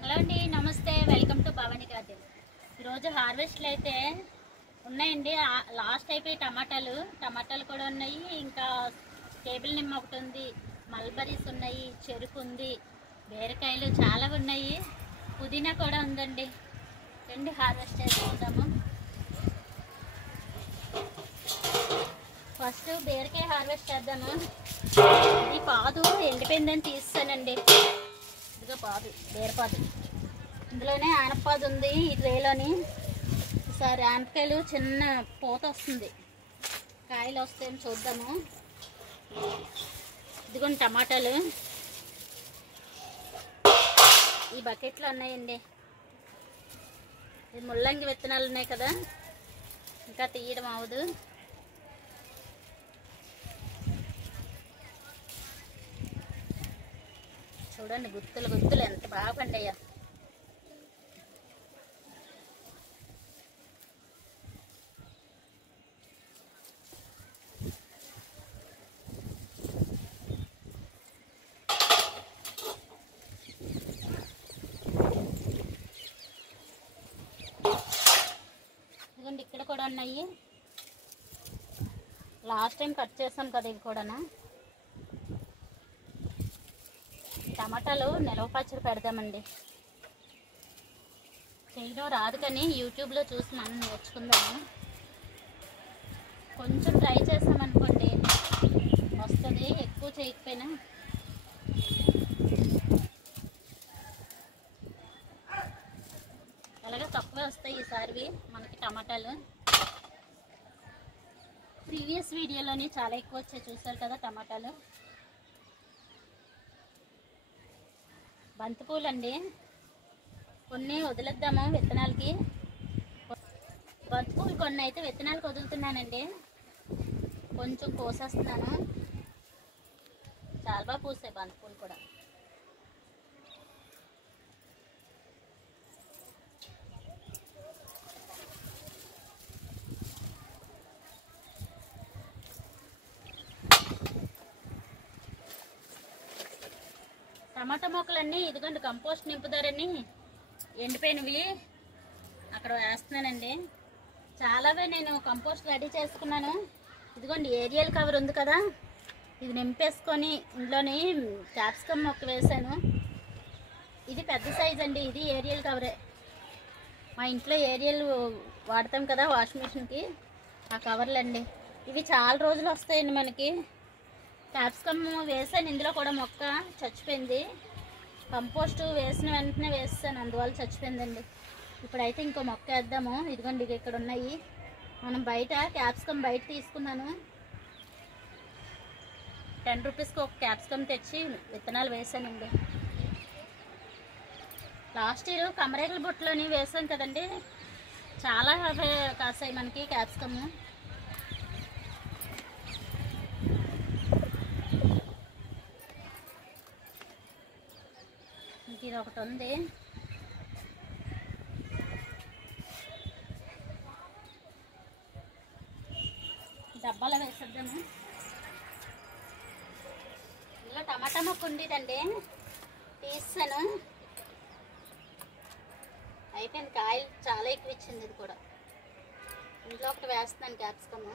Hello అండి, నమస్తే. Welcome to Bhavani garden. ఈరోజు హార్వెస్ట్లు అయితే ఉన్నాయండి. లాస్ట్ అయిపోయి టమాటాలు కూడా ఉన్నాయి. ఇంకా టేబుల్ నిమ్మ ఒకటి ఉంది, మల్బరీస్ ఉన్నాయి, చెరుకు ఉంది, బీరకాయలు చాలా ఉన్నాయి, పుదీనా కూడా ఉందండి. రండి హార్వెస్ట్ చేసుకుందాము. ఫస్ట్ బీరకాయ హార్వెస్ట్ చేద్దాము. ఇది పాదు ఎండిపోయిందని తీస్తానండి. ఇదిగో పాదు, బీరపాదు. ఇందులోనే ఆనపాదు ఉంది ఈ ట్రేలోని. ఈసారి ఆనపకాయలు చిన్న పూత వస్తుంది, కాయలు వస్తాయని చూద్దాము. ఇదిగోండి టమాటాలు ఈ బకెట్లో ఉన్నాయండి. ఇది ముల్లంగి విత్తనాలు ఉన్నాయి కదా, ఇంకా తీయడం అవదు. చూడండి గుత్తులు ఎంత బాగా పండాయో. ఇదిగోండి ఇక్కడ కూడా ఉన్నాయి. లాస్ట్ టైం కట్ చేసాం కదా ఇవి కూడా. టమాటాలు నిలవ పచ్చడి పెడదామండి. చేయడం రాదు కానీ యూట్యూబ్లో చూసి మనం నేర్చుకుందాము. కొంచెం ట్రై చేసామనుకోండి వస్తుంది, ఎక్కువ చేయకపోయినా. అలాగే తక్కువే వస్తాయి ఈసారి మనకి టమాటాలు. ప్రీవియస్ వీడియోలోని చాలా ఎక్కువ వచ్చాయి, చూసారు కదా టమాటాలు. బంతిపూలు అండి, కొన్ని వదిలేద్దాము విత్తనాలకి. బంతిపూలు కొన్ని అయితే విత్తనాలకు వదులుతున్నానండి, కొంచెం కోసేస్తున్నాను. చాలా బాగా పూసాయి బంతిపూలు కూడా. టమాటా మొక్కలన్నీ ఇదిగోండి కంపోస్ట్ నింపుదారని ఎండిపోయినవి అక్కడ వేస్తున్నానండి. చాలావే నేను కంపోస్ట్ రెడీ చేసుకున్నాను. ఇదిగోండి ఏరియల్ కవర్ ఉంది కదా, ఇది నింపేసుకొని ఇంట్లోని క్యాప్సికమ్ మొక్క వేసాను. ఇది పెద్ద సైజ్ అండి, ఇది ఏరియల్ కవరే. మా ఇంట్లో ఏరియల్ వాడతాం కదా వాషింగ్ మిషన్కి, ఆ కవర్లు అండి. ఇవి చాలా రోజులు వస్తాయండి మనకి. క్యాప్సికమ్ వేసాను, ఇందులో కూడా మొక్క చచ్చిపోయింది. కంపోస్ట్ వేసిన వెంటనే వేస్తాను, అందువల్ల చచ్చిపోయిందండి. ఇప్పుడైతే ఇంకో మొక్క వేద్దాము. ఇదిగోండి ఇక్కడ ఉన్నాయి. మనం బయట క్యాప్సికమ్ బయట తీసుకున్నాను, 10 రూపీస్కి ఒక క్యాప్సికమ్ తెచ్చి విత్తనాలు వేసానండి. లాస్ట్ ఇయర్ కమరేగల బుట్టలోని వేసాం కదండి, చాలా కాసాయి మనకి క్యాప్సికమ్. ఇది ఒకటి ఉంది. డబ్బాలో వేసేద్దాము. ఇందులో టమాటా మొక్క ఉండేదండి, తీసాను. అయిపోయింది, కాయలు చాలా ఎక్కువ ఇచ్చింది. ఇది కూడా ఇంట్లో ఒకటి వేస్తున్నాను క్యాప్సికమ్.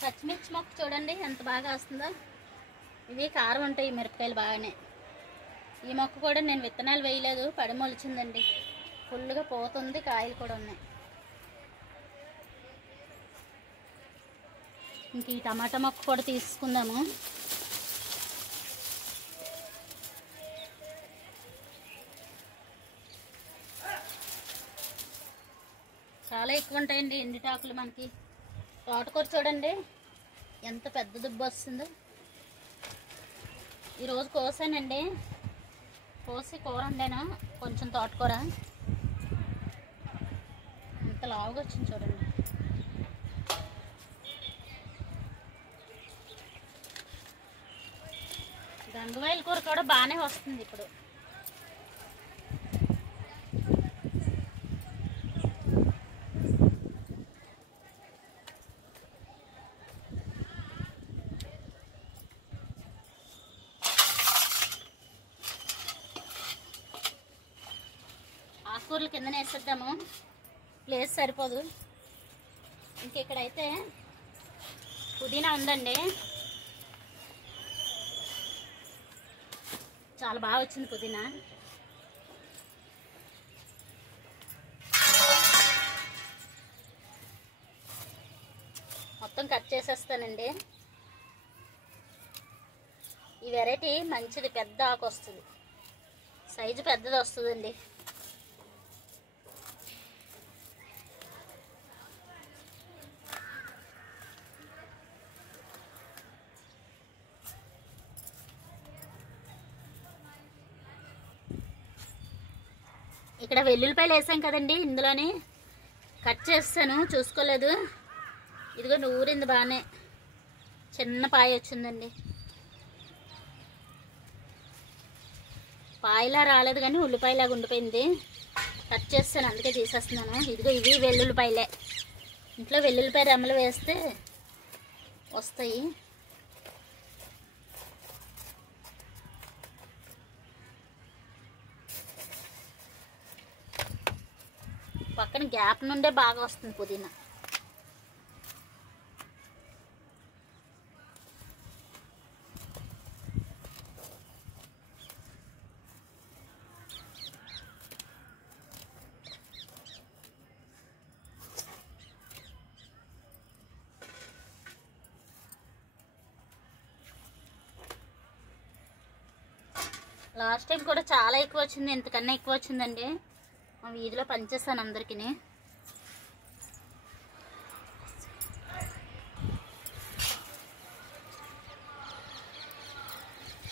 పచ్చిమిర్చి మొక్క చూడండి ఎంత బాగా వస్తుందో. ఇవి కారం ఉంటాయి మిరపకాయలు బాగానే. ఈ మొక్క కూడా నేను విత్తనాలు వేయలేదు, పడి మొలిచిందండి. ఫుల్గా పోతుంది, కాయలు కూడా ఉన్నాయి. ఇంక ఈ టమాటా మొక్క కూడా తీసుకుందాము. చాలా ఎక్కువ ఉంటాయండి ఎండిటాకులు మనకి. తోటకూర చూడండి ఎంత పెద్ద దుబ్బ వస్తుందో. ఈరోజు కోసానండి, కోసి కూర వండాను. కొంచెం తోటకూర ఎంత లావుగా వచ్చింది చూడండి. గంగవాయల కూర కూడా బాగానే వస్తుంది ఇప్పుడు. ఆకుకూరలు కింద వేసేద్దాము, ప్లేస్ సరిపోదు. ఇంకెక్కడైతే పుదీనా ఉందండి, చాలా బాగా వచ్చింది పుదీనా. మొత్తం కట్ చేసేస్తానండి. ఈ వెరైటీ మంచిది, పెద్ద ఆకు వస్తుంది, సైజు పెద్దది వస్తుందండి. ఇక్కడ వెల్లుల్లిపాయలు వేసాం కదండి, ఇందులోనే కట్ చేస్తాను, చూసుకోలేదు. ఇదిగోండి ఊరింది బాగానే, చిన్న పాయ వచ్చిందండి. పాయలా రాలేదు కానీ ఉల్లిపాయలాగా ఉండిపోయింది. కట్ చేస్తాను, అందుకే తీసేస్తున్నాను. ఇదిగో ఇవి వెల్లుల్లిపాయలే, ఇంట్లో వెల్లుల్లిపాయ రెమ్మలు వేస్తే వస్తాయి. పక్కన గ్యాప్ నుండే బాగా వస్తుంది పుదీనా. లాస్ట్ టైం కూడా చాలా ఎక్కువ వచ్చింది, ఇంతకన్నా ఎక్కువ వచ్చిందండి. మా వీధిలో పనిచేస్తాను అందరికీ.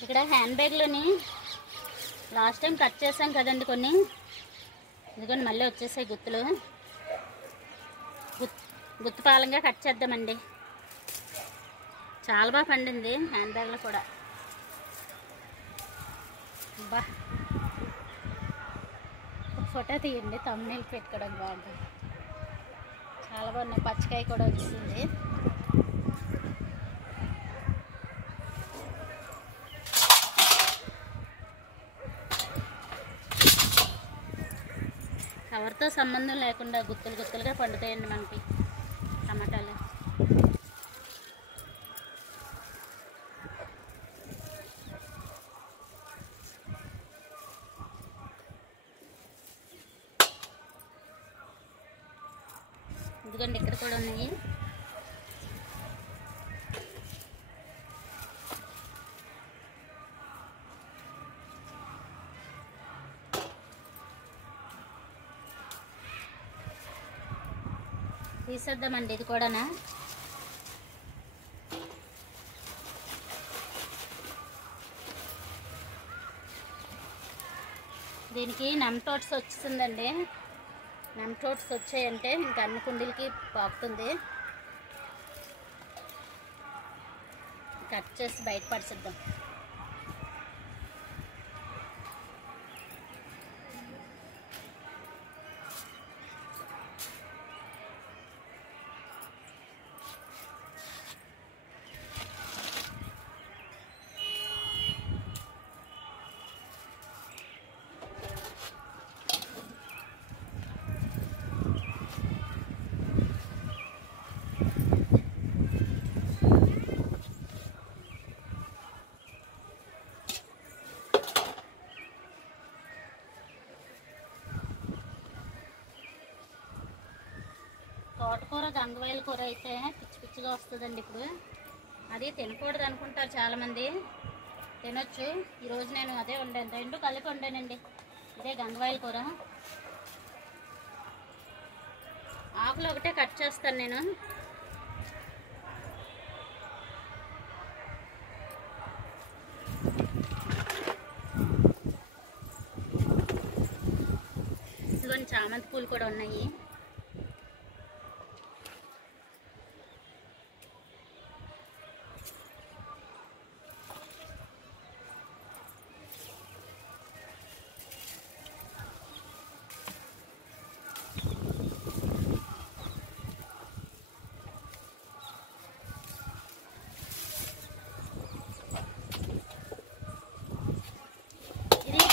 ఇక్కడ హ్యాండ్ బ్యాగ్లోని లాస్ట్ టైం కట్ చేసాం కదండి కొన్ని, ఇదిగోండి మళ్ళీ వచ్చేసాయి గుత్తులు. గుత్తుపాలంగా కట్ చేద్దామండి. చాలా బాగా పండింది హ్యాండ్ బ్యాగ్లో కూడా. బా ఫోటో తీయండి, తమ్ముళ్ళు పెట్టుకోవడం బాగుంటుంది. చాలా బాగున్నాయి, పచ్చికాయ కూడా వచ్చింది. కవర్తో సంబంధం లేకుండా గుత్తులు గుత్తులుగా పండుతాయండి మనకి టమాటాలు. ఇదిగోండి ఇక్కడ కూడా ఉన్నాయి. తీసేద్దామండి ఇది కూడానా. దీనికి నెమ్టోట్స్ వచ్చిందండి. నెమ్టోట్స్ వచ్చాయంటే ఇంకా అన్ని కుండీలకి పాకుతుంది. కట్ చేసి బయట పడిసిద్దాం. తోటకూర గంగవాయల కూర అయితే పిచ్చి పిచ్చిగా వస్తుందండి. ఇప్పుడు అది తినకూడదు అనుకుంటారు చాలామంది, తినొచ్చు. ఈరోజు నేను అదే వండాను, రెండు కలిపి వండానండి. ఇదే గంగవాయల కూర. ఆకులు ఒకటే కట్ చేస్తాను నేను. ఇదిగోండి చామంతి పూలు కూడా ఉన్నాయి.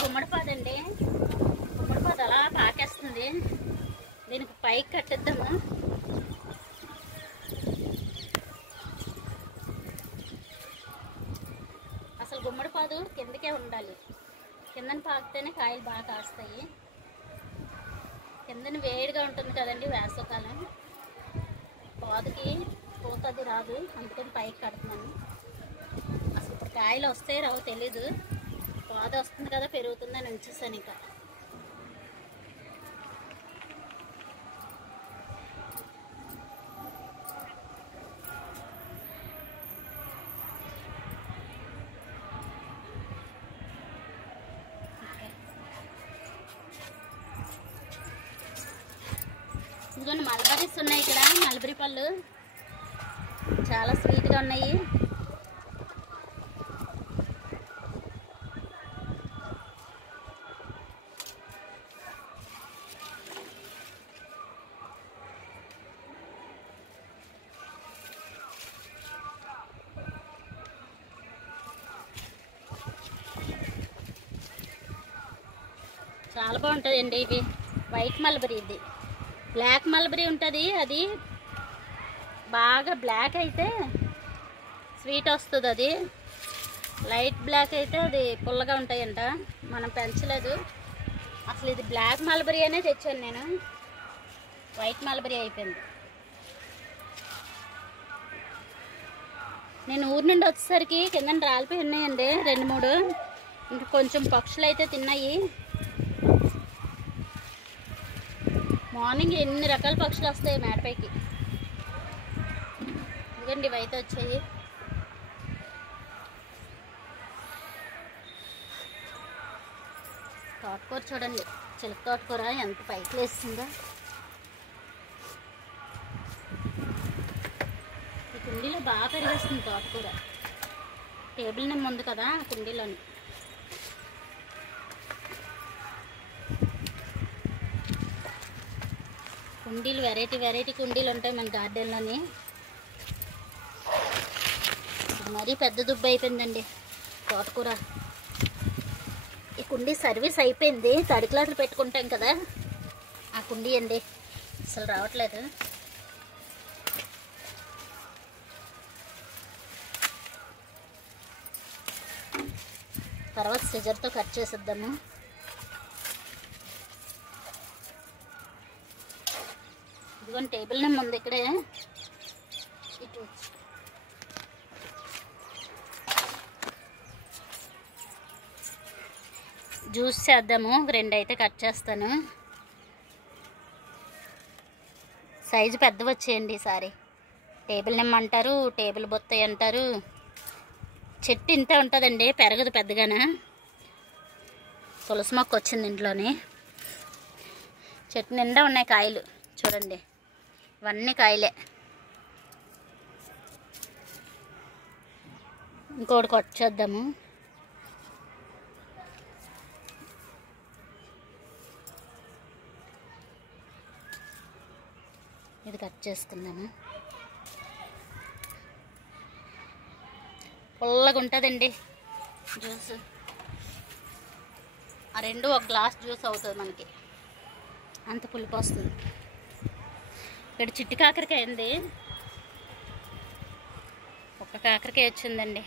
గుమ్మడిపాదండి, గుమ్మడిపాదు అలా పాకేస్తుంది పైకి కట్టేద్దాము. అసలు గుమ్మడి పాదు కిందకే ఉండాలి, కిందన పాకితేనే కాయలు బాగా కాస్తాయి. కిందన వేడిగా ఉంటుంది కదండి వేసవకాలం, పాదుకి పోతుంది రాదు, అందుకని పైకి కడుతున్నాను. అసలు ఇప్పుడు కాయలు వస్తాయి రావో తెలీదు, పాదు వస్తుంది కదా పెరుగుతుందని ఉంచేసాను. ఇంకా ఇదిగోండి మల్బరీస్ ఉన్నాయి ఇక్కడ. మల్బరీ పళ్ళు చాలా స్వీట్గా ఉన్నాయి. చాలా బాగుంటుందండి ఇవి. వైట్ మల్బరీ, ఇది బ్లాక్ మల్బరీ ఉంటుంది. అది బాగా బ్లాక్ అయితే స్వీట్ వస్తుంది, అది లైట్ బ్లాక్ అయితే అది పుల్లగా ఉంటాయంట. మనం పెంచలేదు అసలు. ఇది బ్లాక్ మల్బరీ అనే తెచ్చాను నేను, వైట్ మల్బరీ అయిపోయింది. నేను ఊరి నుండి వచ్చేసరికి కింద రాలిపోయి ఉన్నాయండి 2-3. ఇంకా కొంచెం పక్షులు అయితే తిన్నాయి. మార్నింగ్ ఎన్ని రకాల పక్షులు వస్తాయి మేడపైకి. ఇదిగోండి ఇవైతే వచ్చాయి. తోటకూర చూడండి, చిలక తోటకూర ఎంత పైకి లేస్తుందో. ఈ కుండీలో బాగా పెరిగేస్తుంది తోటకూర. టేబుల్ నిమ్మ ఉంది కదా ఆ కుండీలోని. కుండీలు వెరైటీ కుండీలు ఉంటాయి మన గార్డెన్లోని. మరీ పెద్ద దుబ్బ అయిపోయిందండి తోటకూర. ఈ కుండీ సర్వీస్ అయిపోయింది, తడి క్లాసులు పెట్టుకుంటాం కదా ఆ కుండీ అండి, అసలు రావట్లేదు. తర్వాత సిజర్తో కట్ చేసేద్దాము. ఇదిగోండి టేబుల్ నేమ్ ఉంది ఇక్కడే. ఇటు జ్యూస్ చేద్దాము. 2 అయితే కట్ చేస్తాను. సైజు పెద్దవి వచ్చేయండి ఈసారి. టేబుల్ నిమ్మ అంటారు, టేబుల్ బొత్తాయి అంటారు. చెట్టు ఇంతే ఉంటుందండి, పెరగదు పెద్దగానే. తులసి మొక్క వచ్చింది ఇంట్లోని. చెట్టు నిండా ఉన్నాయి కాయలు చూడండి, ఇవన్నీ కాయలే. ఇంకోటి కట్ చేద్దాము. ఇది కట్ చేసుకుందాము. పుల్లగా ఉంటుందండి జ్యూస్. ఆ 2 ఒక గ్లాస్ జ్యూస్ అవుతుంది మనకి, అంత పులుపు వస్తుంది. ఇక్కడ చిట్టి కాకరకాయ ఉంది, ఒక కాకరకాయ వచ్చిందండి.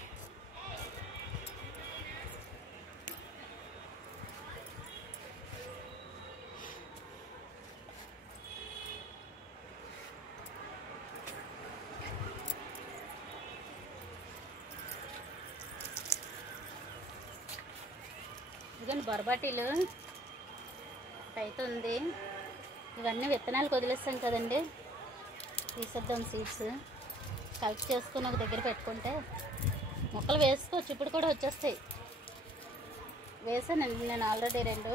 ఇదిగోండి బొరబాటీలు అయితే ఉంది. ఇవన్నీ విత్తనాలకు వదిలేస్తాం కదండి, తీసేద్దాం. సీడ్స్ కలెక్ట్ చేసుకుని ఒక దగ్గర పెట్టుకుంటే మొక్కలు వేసుకోవచ్చు. ఇప్పుడు కూడా వచ్చేస్తాయి. వేసానండి నేను ఆల్రెడీ 2.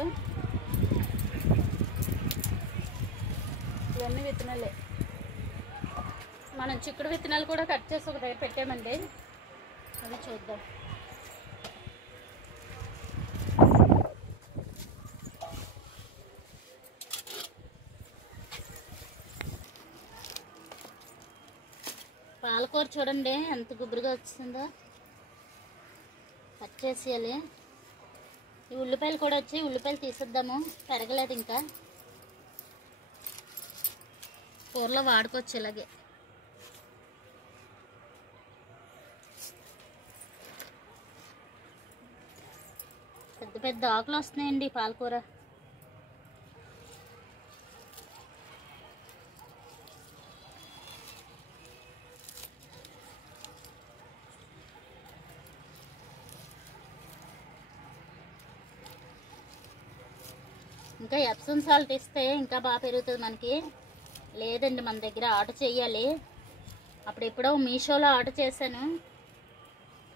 ఇవన్నీ విత్తనాలే. మనం చిక్కుడు విత్తనాలు కూడా కట్ చేసి ఒక దగ్గర పెట్టామండి, అది చూద్దాం. పాలకూర చూడండి ఎంత గుబురుగా వచ్చిందో, కట్ చేసేయాలి. ఈ ఉల్లిపాయలు కూడా వచ్చి ఉల్లిపాయలు తీసేద్దాము, పెరగలేదు ఇంకా. కూరలో వాడుకోవచ్చు ఇలాగే. పెద్ద పెద్ద ఆకులు వస్తున్నాయండి పాలకూర. ఇంకా ఎప్సమ్ సాల్ట్ ఇస్తే ఇంకా బాగా పెరుగుతుంది మనకి. లేదండి మన దగ్గర ఆర్డర్ చేయాలి. అప్పుడు ఎప్పుడో మీషోలో ఆర్డర్ చేశాను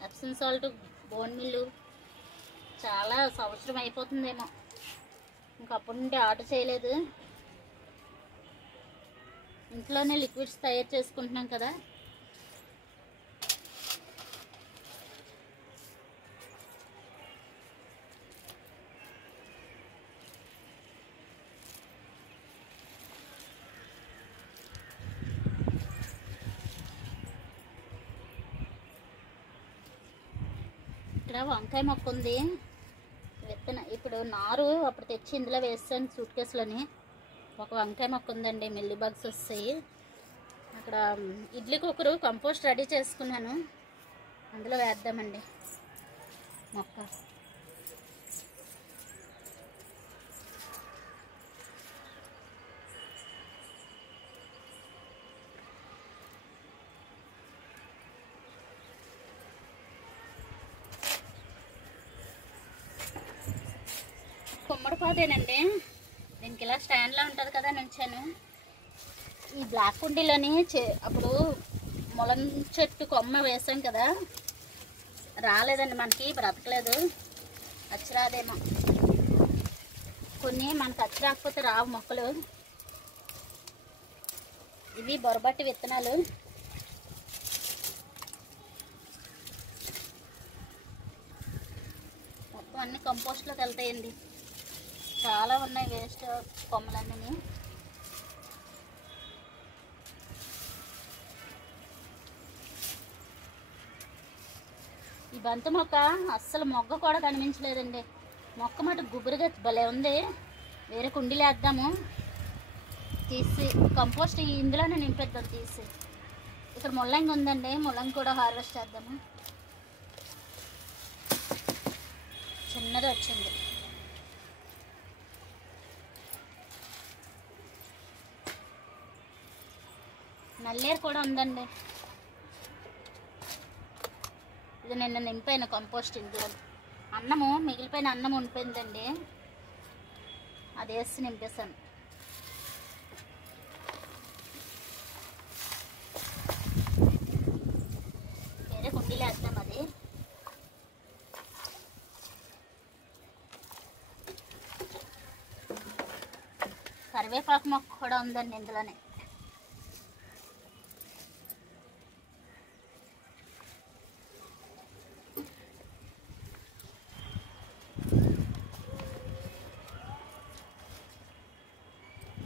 ఎప్సమ్ సాల్ట్ బోన్ మిల్లు. చాలా సంవత్సరం అయిపోతుందేమో, ఇంకప్పటి నుండి ఆర్డర్ చేయలేదు. ఇంట్లోనే లిక్విడ్స్ తయారు చేసుకుంటున్నాం కదా. ఇక్కడ వంకాయ మొక్క ఉంది, ఇప్పుడు నారు అప్పుడు తెచ్చి ఇందులో వేస్తాను సూట్ కేసులోని. ఒక వంకాయ మొక్క ఉందండి, మిల్లీ బగ్స్ వస్తాయి. అక్కడ ఇడ్లీ కుక్కరు కంపోస్ట్ రెడీ చేసుకున్నాను, అందులో వేద్దామండి మొక్క. కుమ్మడిపోతేనండి, దీనికి ఇలా స్టాండ్లో ఉంటుంది కదా నుంచాను. ఈ బ్లాక్ కుండీలోని అప్పుడు ములం చెట్టు కొమ్మ వేసాం కదా, రాలేదండి మనకి, బ్రతకలేదు. అచ్చిరాదేమో, కొన్ని మనకు అచ్చి రాకపోతే రావు మొక్కలు. ఇవి బొరబట్టి విత్తనాలు. మొత్తం అన్ని కంపోస్ట్లోకి వెళ్తాయండి. చాలా ఉన్నాయి వేస్ట్ కొమ్మలన్నీ. ఈ బంతి మొక్క అస్సలు మొగ్గ కూడా కనిపించలేదండి. మొక్క మటు గుబురుగా భలే ఉంది. వేరే కుండీలు వేద్దాము, తీసి కంపోస్ట్ ఇందులోనే నింపేద్దాం తీసి. ఇక్కడ ముల్లంగి ఉందండి, ముల్లంగి కూడా హార్వెస్ట్ చేద్దాము. చిన్నది వచ్చింది. నల్లేరు కూడా ఉందండి, ఇది నిన్న నింపాను కంపోస్ట్ ఇందులో. అన్నము మిగిలిపోయిన అన్నం ఉండిపోయిందండి, అది వేసి నింపేసాను. వేరే కుండీలు వేద్దాం. అది కరివేపాకు మొక్క కూడా ఉందండి ఇందులోనే.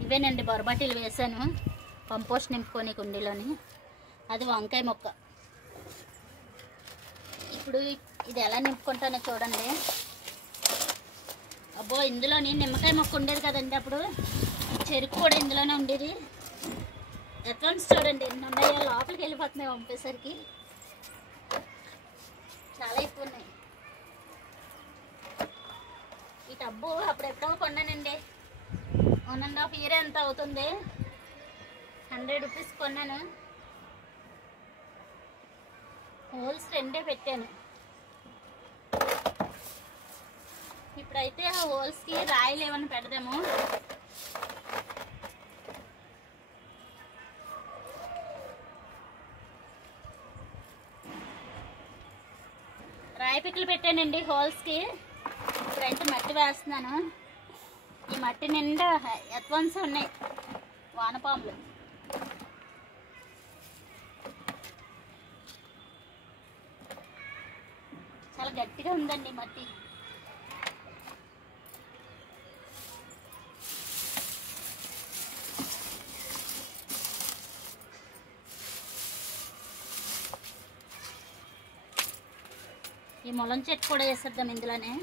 ఇవేనండి బొరబాటీలు వేసాను కంపోస్ట్ నింపుకొని కుండీలోని. అది వంకాయ మొక్క. ఇప్పుడు ఇది ఎలా నింపుకుంటానో చూడండి. అబ్బో, ఇందులోని నిమ్మకాయ మొక్క ఉండేది కదండి, అప్పుడు చెరుకు కూడా ఇందులోనే ఉండేది. అడ్వాన్స్ చూడండి ఎన్ని ఉన్నాయో, లోపలికి వెళ్ళిపోతున్నాయి పంపేసరికి. చాలా ఎక్కువ ఉన్నాయి. ఈ టబ్బు అప్పుడు ఎప్పుడో కొన్నానండి, 1.5 year ఎంత అవుతుంది. 100 rupees కొన్నాను. హోల్స్ 2 పెట్టాను. ఇప్పుడైతే ఆ హోల్స్కి రాయిలు ఏమైనా పెడదాము. రాయి పిక్కలు పెట్టానండి హోల్స్కి. ఇప్పుడైతే మట్టి వేస్తున్నాను. ఈ మట్టి నిండా అడ్వాన్స్ ఉన్నాయి వానపాములు. చాలా గట్టిగా ఉందండి మట్టి. ఈ ములం చెట్టు కూడా వేసేద్దాం ఇందులోనే.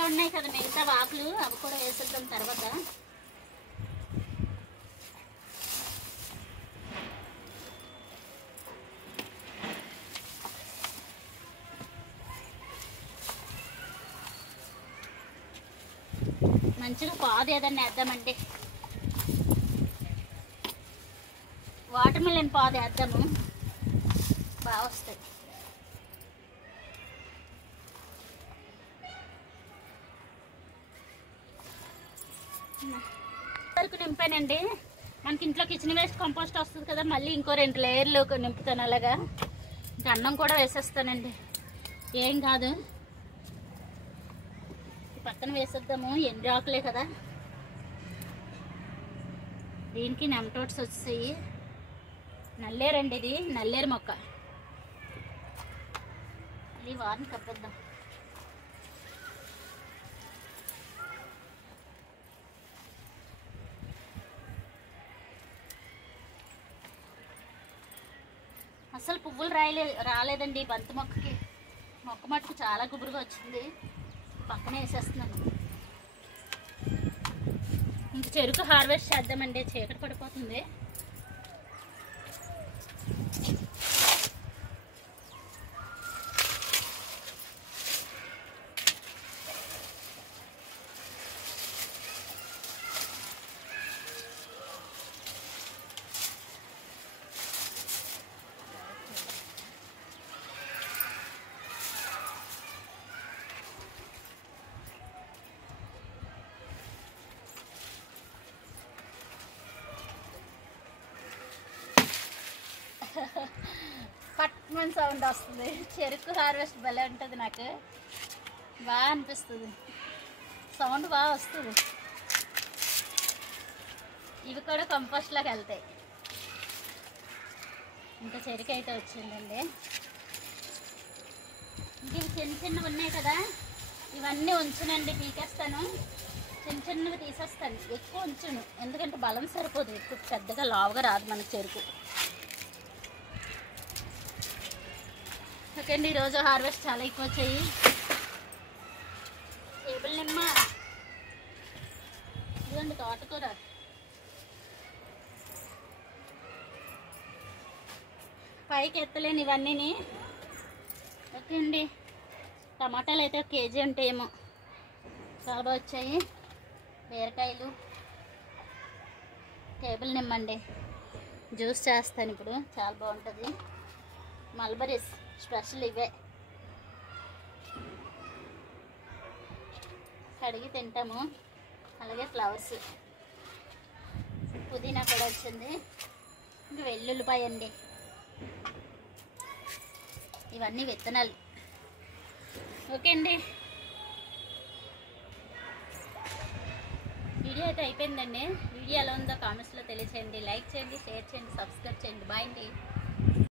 ఇంకా ఉన్నాయి కదా మిగతా ఆకులు, అవి కూడా వేసేద్దాం తర్వాత. మంచిగా పాదు ఏదన్నా వేద్దామండి, వాటర్ మిలన్ పాదు వేద్దాము, బాగా వస్తాయి. వరకు నింపానండి. మనకి ఇంట్లో కిచెన్ వేస్ట్ కంపోస్ట్ వస్తుంది కదా, మళ్ళీ ఇంకో 2 లేయర్లు నింపుతాను. అలాగా ఇంకా అన్నం కూడా వేసేస్తానండి, ఏం కాదు. పక్కన వేసేద్దాము, ఎండు ఆకులే కదా. దీనికి నెమటోడ్స్ వచ్చాయి. నల్లేరండి, ఇది నల్లేరు మొక్క. ఇది వారిని కప్పేద్దాం. అసలు పువ్వులు రాలేదండి బంతి మొక్కకి. మొక్క మట్టుకు చాలా గుబురుగా వచ్చింది. పక్కనే వేసేస్తున్నాను. ఇంక చెరుకు హార్వెస్ట్ చేద్దామండి, చీకటి పడిపోతుంది. పట్మన్ సౌండ్ వస్తుంది. చెరుకు హార్వెస్ట్ భలే ఉంటుంది, నాకు బాగా అనిపిస్తుంది. సౌండ్ బాగా వస్తుంది. ఇవి కూడా కంపోస్ట్లోకి వెళ్తాయి. ఇంకా చెరుకు అయితే వచ్చిందండి. ఇంక ఇవి చిన్న చిన్నవి ఉన్నాయి కదా, ఇవన్నీ ఉంచునండి, పీకేస్తాను. చిన్న చిన్నవి తీసేస్తాను, ఎక్కువ ఉంచును. ఎందుకంటే బలం సరిపోదు, ఎక్కువ పెద్దగా లావుగా రాదు మనకు చెరుకు. ఓకే అండి, ఈరోజు హార్వెస్ట్ చాలా ఎక్కువ వచ్చాయి. టేబుల్ నిమ్మ, ఇదిగోండి తోటకూర, పైకి ఎత్తలేని ఇవన్నీని. ఓకే అండి, టమాటాలు అయితే 1 కేజీ ఉంటాయేమో, చాలా బాగా వచ్చాయి. బీరకాయలు, టేబుల్ నిమ్మండి, జ్యూస్ చేస్తాను ఇప్పుడు, చాలా బాగుంటుంది. మల్బరీస్ స్పెషల్ ఇవే, కడిగి తింటాము. అలాగే ఫ్లవర్స్, పుదీనా కూడా వచ్చింది. ఇంకా వెల్లుల్లిపాయ అండి, ఇవన్నీ విత్తనాలు. ఓకే అండి, వీడియో అయితే అయిపోయిందండి. వీడియో ఎలా ఉందో కామెంట్స్లో తెలియచేయండి. లైక్ చేయండి, షేర్ చేయండి, సబ్స్క్రైబ్ చేయండి. బాయ్ అండి.